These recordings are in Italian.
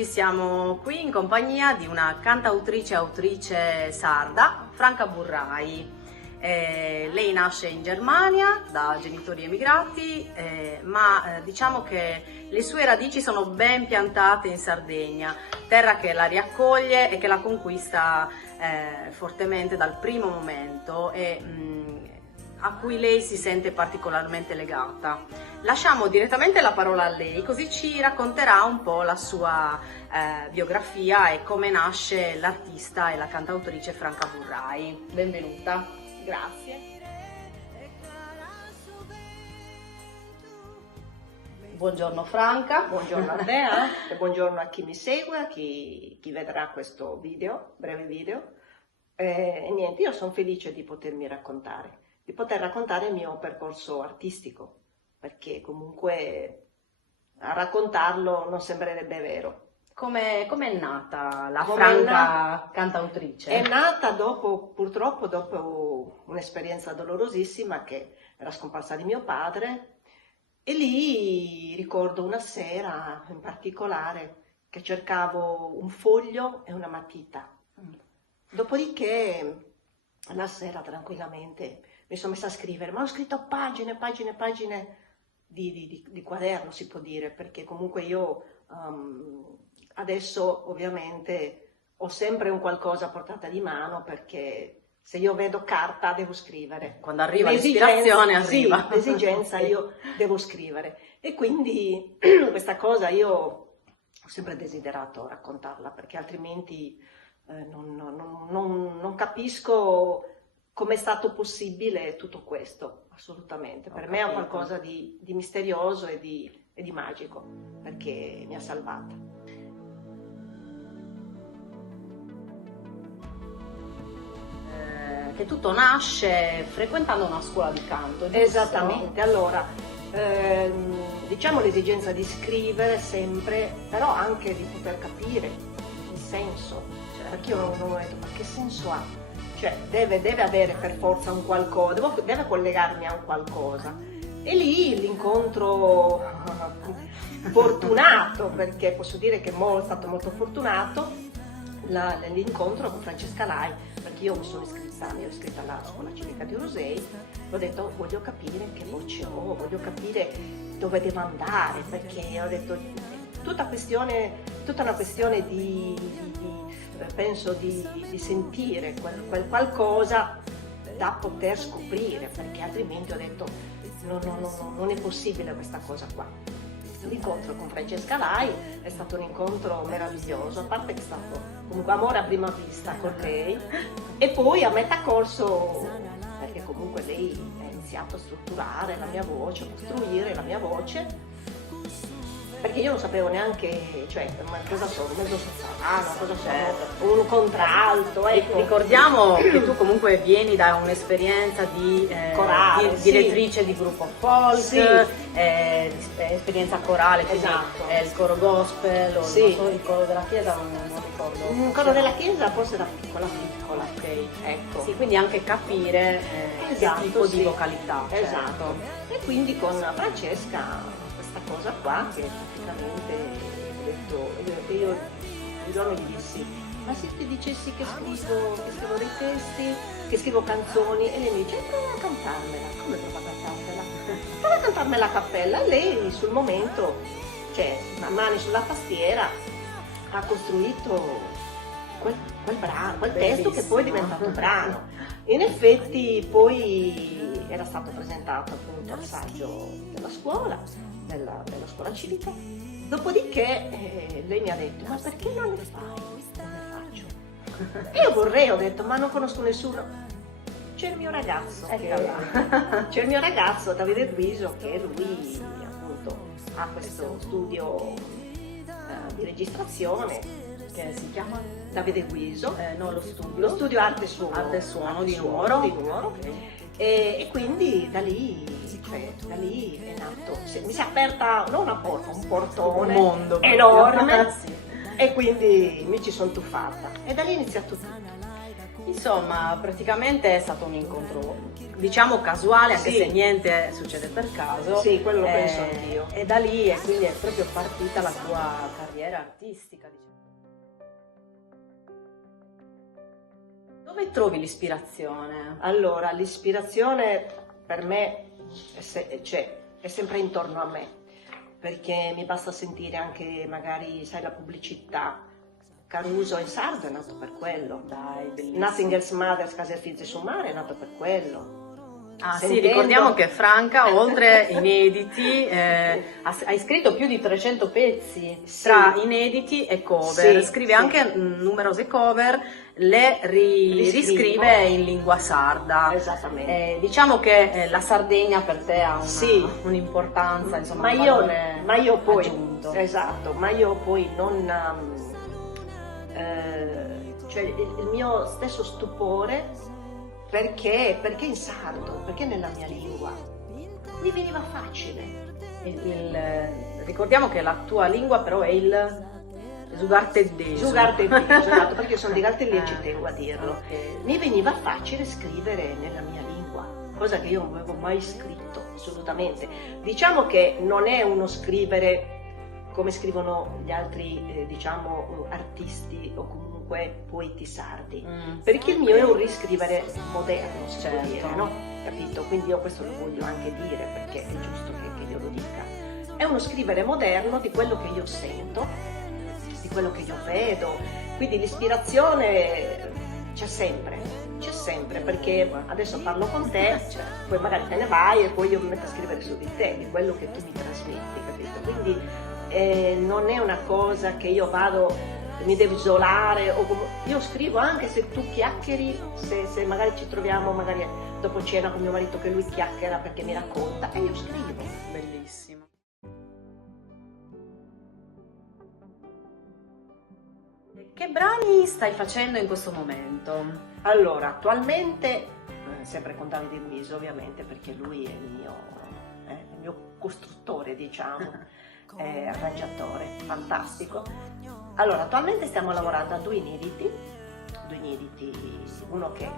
oggi siamo qui in compagnia di una cantautrice e autrice sarda, Franca Burrai. Lei nasce in Germania da genitori emigrati, ma diciamo che le sue radici sono ben piantate in Sardegna, terra che la riaccoglie e che la conquista fortemente dal primo momento e a cui lei si sente particolarmente legata. Lasciamo direttamente la parola a lei, così ci racconterà un po' la sua biografia e come nasce l'artista e la cantautrice Franca Burrai. Benvenuta. Grazie. Buongiorno Franca. Buongiorno a te e buongiorno a chi mi segue, a chi vedrà questo video, breve video. E niente, io sono felice di potermi raccontare, di poter raccontare il mio percorso artistico, perché comunque a raccontarlo non sembrerebbe vero. Come è nata la Franca cantautrice? È nata purtroppo dopo un'esperienza dolorosissima che era scomparsa di mio padre, e lì ricordo una sera in particolare che cercavo un foglio e una matita. Dopodiché la sera tranquillamente mi sono messa a scrivere, ma ho scritto pagine e pagine e pagine di quaderno, si può dire, perché comunque io adesso ovviamente ho sempre un qualcosa a portata di mano, perché se io vedo carta devo scrivere. Quando arriva l'ispirazione arriva. Sì, l'esigenza io devo scrivere. E quindi questa cosa io ho sempre desiderato raccontarla, perché altrimenti non capisco come è stato possibile tutto questo, assolutamente. Per me è qualcosa di misterioso e di magico, perché mi ha salvata. Che tutto nasce frequentando una scuola di canto, giusto? Esattamente, allora diciamo l'esigenza di scrivere sempre, però anche di poter capire il senso, perché io non ho detto ma che senso ha? Cioè deve avere per forza un qualcosa, deve collegarmi a un qualcosa. E lì l'incontro fortunato, perché posso dire che è stato molto fortunato, l'incontro con Francesca Lai, perché io mi sono iscritta alla scuola civica di Rosei, ho detto voglio capire che voce ho, voglio capire dove devo andare, perché ho detto tutta una questione penso di sentire quel qualcosa da poter scoprire, perché altrimenti ho detto non è possibile questa cosa qua. L'incontro con Francesca Lai è stato un incontro meraviglioso, a parte che è stato comunque amore a prima vista con lei, e poi a metà corso, perché comunque lei ha iniziato a strutturare la mia voce, a costruire la mia voce, perché io non sapevo neanche, cioè, ma cosa sono, un mezzo soprano, cosa sono, un contralto, ecco. Ricordiamo che tu comunque vieni da un'esperienza di corale, direttrice di gruppo folk, sì. Esperienza corale, quindi esatto. Il coro gospel, o sì. non so, il coro della chiesa, non ricordo. Il coro della chiesa forse era piccola, Ok, ecco. sì, quindi anche capire Esatto, che tipo sì. di vocalità. Esatto. E quindi con Francesca questa cosa qua, che praticamente ho detto, io un giorno gli dissi, ma se ti dicessi che scrivo dei testi, che scrivo canzoni, e lei mi dice prova a cantarmela. Come prova a cantarmela? Prova a cantarmela a cappella. E lei sul momento, cioè mani sulla tastiera, ha costruito quel brano, quel testo che poi è diventato brano. In effetti poi era stato presentato appunto al saggio della scuola civica, dopodiché lei mi ha detto ma perché non le fai? Non le faccio. E io ho detto ma non conosco nessuno. C'è il mio ragazzo, c'è il mio ragazzo Davide Guiso, che lui appunto ha questo studio di registrazione Che si chiama? Davide Guiso, no, lo studio Arte e Suono di Nuoro. E quindi da lì è nato, mi si è aperta non una porta, un portone un mondo enorme, sì. E quindi mi ci sono tuffata e da lì è iniziato tutto. Insomma, praticamente è stato un incontro, diciamo, casuale, anche Sì. se niente succede per caso. Sì, quello lo penso anch'io. E da lì e quindi è proprio partita la tua carriera artistica, diciamo. Dove trovi l'ispirazione? Allora, l'ispirazione per me è sempre intorno a me, perché mi basta sentire anche magari, sai, la pubblicità. Caruso in sardo è nato per quello. Dai, bellissimo. Nothing Else Matters, Case Fizzi su Mare è nato per quello. Ah sì, Sentendo- ricordiamo che Franca, oltre inediti, hai scritto più di 300 pezzi Sì. tra inediti e cover. Sì, Scrive sì. anche numerose cover, le riscrive in lingua sarda. Esattamente. Diciamo che la Sardegna per te ha Sì. un'importanza, insomma, Ma un io, valore ma io poi, aggiunto. esatto, ma io poi non, cioè il mio stesso stupore, perché in sardo, perché nella mia lingua, mi veniva facile. Ricordiamo che la tua lingua però è il Zugarteddeso. Esatto, perché io sono di Galtellina e ci tengo a dirlo. Ok. Mi veniva facile scrivere nella mia lingua, cosa che io non avevo mai scritto, assolutamente. Diciamo che non è uno scrivere come scrivono gli altri, diciamo, artisti o comunque poeti sardi, perché il mio è un riscrivere moderno, si può Certo. dire, no? Capito? Quindi io questo lo voglio anche dire, perché è giusto che io lo dica. È uno scrivere moderno di quello che io sento, di quello che io vedo, quindi l'ispirazione c'è sempre, perché adesso parlo con te, poi magari te ne vai e poi io mi metto a scrivere su di te, di quello che tu mi trasmetti, capito? Quindi non è una cosa che io vado, mi devo isolare, io scrivo anche se tu chiacchieri, se magari ci troviamo magari dopo cena con mio marito che lui chiacchiera perché mi racconta, e io scrivo. Bellissimo. Che brani stai facendo in questo momto? Allora, attualmente, sempre con Davide Luiso ovviamente, perché lui è il mio costruttore, diciamo, è arrangiatore, fantastico. Allora, attualmente stiamo lavorando a due inediti, uno che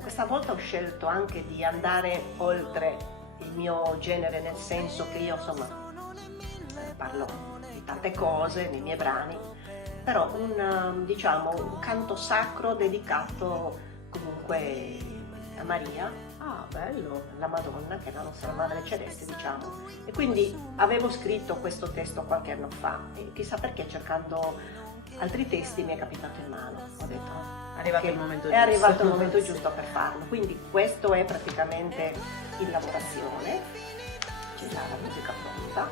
questa volta ho scelto anche di andare oltre il mio genere, nel senso che io insomma parlo di tante cose nei miei brani, però diciamo un canto sacro dedicato comunque a Maria, Bello. la Madonna, che è la nostra Madre Celeste, diciamo. E quindi avevo scritto questo testo qualche anno fa e chissà perché, cercando altri testi, mi è capitato in mano. Ho detto È arrivato il momento è giusto. arrivato il momento giusto per farlo. Quindi questo è praticamente in lavorazione, c'è già la musica pronta.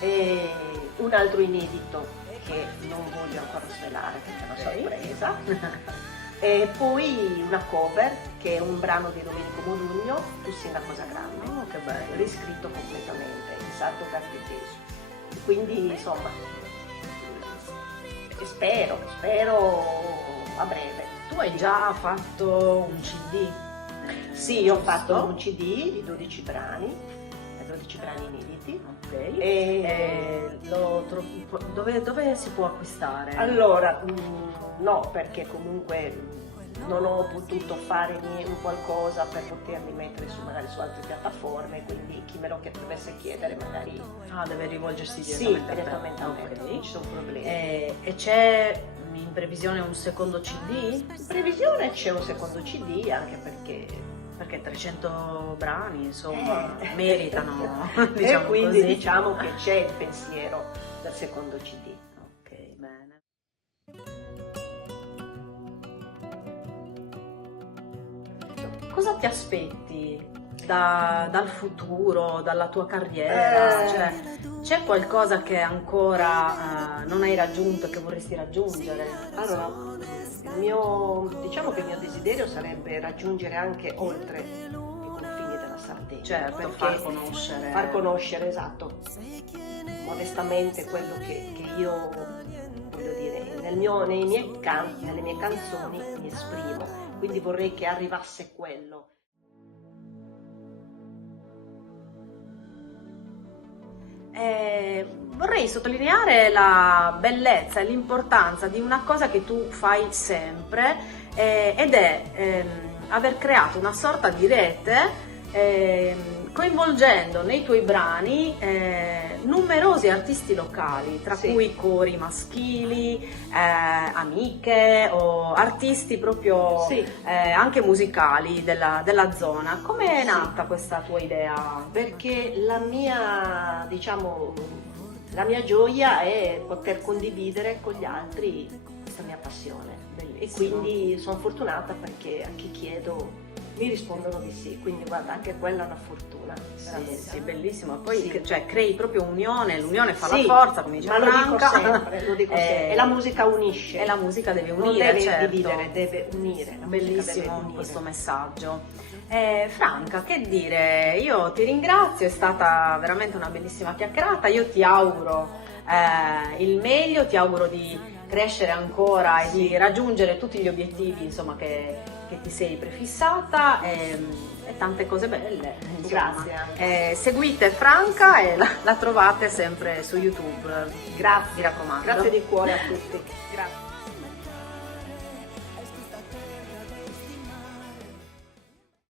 E un altro inedito che non voglio ancora svelare perché è una sorpresa. E poi una cover che è un brano di Domenico Modugno, Tu sei una cosa grande, Oh, che bello. riscritto completamente in sardo cartetesio. Quindi insomma, spero a breve. Tu hai già fatto un CD? Sì, io ho fatto Giusto? un CD di 12 brani inediti. Ok. E Dove si può acquistare? allora, no, perché comunque non ho potuto fare un qualcosa per poterli mettere magari su altre piattaforme, quindi chi me lo dovesse chiedere magari Deve rivolgersi sì, direttamente a te. direttamente a me, non ci sono problemi. E c'è in previsione un secondo CD? In previsione c'è un secondo CD, anche perché 300 brani, insomma, meritano, e diciamo quindi così. diciamo che c'è il pensiero del secondo CD. Ok, bene. Cosa ti aspetti dal futuro, dalla tua carriera? Cioè, c'è qualcosa che ancora non hai raggiunto e che vorresti raggiungere? Allora, diciamo che il mio desiderio sarebbe raggiungere anche oltre i confini della Sardegna. Certo, perché far conoscere. Esatto, modestamente quello che io voglio dire, nei miei canti, nelle mie canzoni mi esprimo, quindi vorrei che arrivasse quello. Vorrei sottolineare la bellezza e l'importanza di una cosa che tu fai sempre, ed è aver creato una sorta di rete, coinvolgendo nei tuoi brani numerosi artisti locali, tra Sì. cui cori maschili, amiche o artisti proprio Sì. anche musicali della zona. Come è Sì. nata questa tua idea? Perché la mia, diciamo, la mia gioia è poter condividere con gli altri questa mia passione. E Bellissimo. quindi sono fortunata perché a chi chiedo mi rispondono di sì, quindi guarda, anche quella è una fortuna. Sì, veramente. sì, bellissimo. Poi Sì. cioè, crei proprio unione, l'unione fa Sì, la forza, come dice ma lo dico Franca. sempre, lo dico sempre. E la musica unisce. E la musica deve non unire, deve certo. dividere, deve unire. La musica deve Bellissimo unire. questo messaggio. Franca, che dire, io ti ringrazio, è stata veramente una bellissima chiacchierata, io ti auguro il meglio, ti auguro di crescere ancora e di raggiungere tutti gli obiettivi, insomma, che ti sei prefissata, e tante cose belle, insomma. Grazie anche. Seguite Franca e la trovate sempre su YouTube, Grazie. mi raccomando. Grazie di cuore a tutti. Grazie.